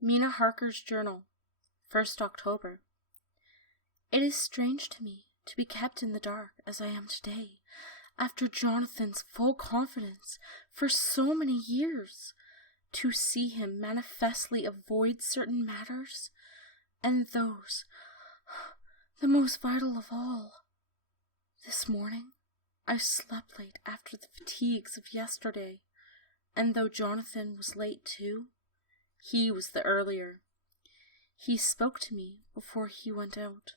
Mina Harker's Journal, 1st October. It is strange to me to be kept in the dark as I am today, after Jonathan's full confidence for so many years, to see him manifestly avoid certain matters, and those, the most vital of all. This morning, I slept late after the fatigues of yesterday, and though Jonathan was late too, he was the earlier. He spoke to me before he went out,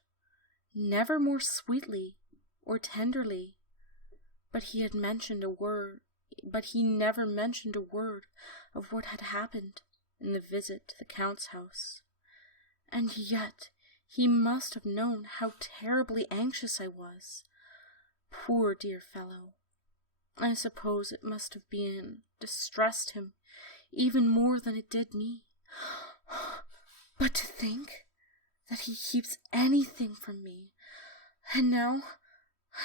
never more sweetly or tenderly, but he never mentioned a word of what had happened in the visit to the Count's house. And yet he must have known how terribly anxious I was. Poor dear fellow. I suppose it must have distressed him even more than it did me. But to think that he keeps anything from me, and now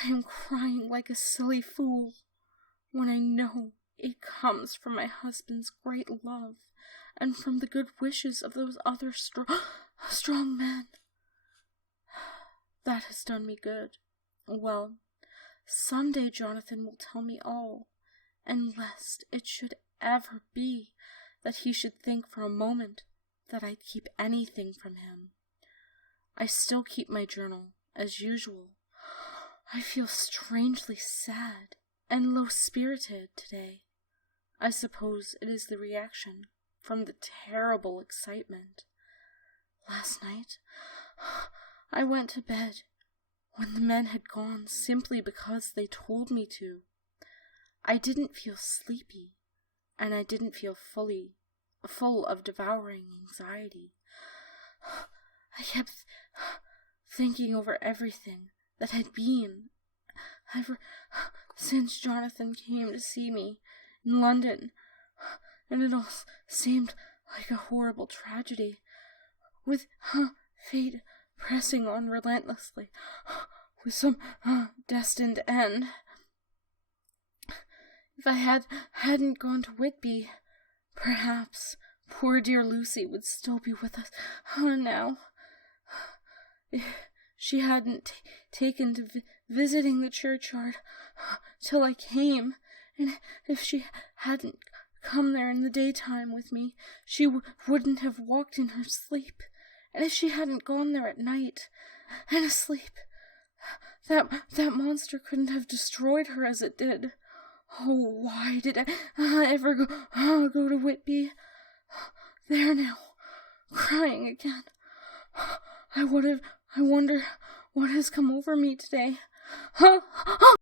I am crying like a silly fool, when I know it comes from my husband's great love, and from the good wishes of those other strong men. That has done me good. Well, some day Jonathan will tell me all, and lest it should ever be that he should think for a moment that I keep anything from him. I still keep my journal, as usual. I feel strangely sad and low-spirited today. I suppose it is the reaction from the terrible excitement. Last night, I went to bed when the men had gone simply because they told me to. I didn't feel sleepy, and I didn't feel full of devouring anxiety. I kept thinking over everything that had been ever since Jonathan came to see me in London, and it all seemed like a horrible tragedy, with fate pressing on relentlessly, with some destined end. If I hadn't gone to Whitby, perhaps poor dear Lucy would still be with us now. If she hadn't taken to visiting the churchyard till I came, and if she hadn't come there in the daytime with me, she wouldn't have walked in her sleep, and if she hadn't gone there at night and asleep, that monster couldn't have destroyed her as it did. Oh, why did I ever go to Whitby? There now, crying again. I wonder what has come over me today.